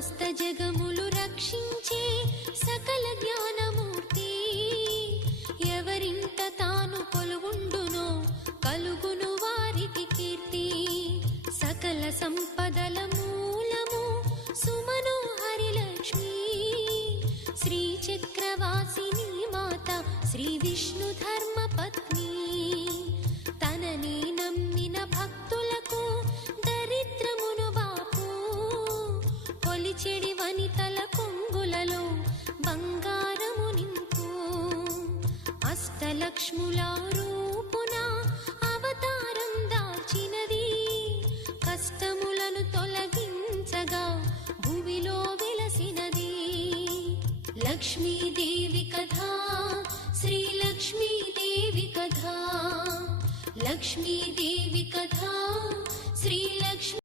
సమస్త జగములు రక్షించే సకల జ్ఞానమూర్తి ఎవరింట తాను కొలువుండునో కలుగును వారికి కీర్తి సకల సంపదల మూలము సుమనోహరి లక్ష్మి శ్రీ చక్రవాసిని మాత శ్రీ విష్ణు ధర్మ పత్ని తనని నమ్మిన భక్తులకు దరిద్రమును బాపు కొలిచెడి వనితల కొంగులలో బంగారము నింపు అష్టలక్ష్ముల రూపున అవతారం దాల్చినది కష్టములను తొలగించగా భూమిలో వెలసినది లక్ష్మీదేవి కథా శ్రీ లక్ష్మీదేవి కథా లక్ష్మీదేవి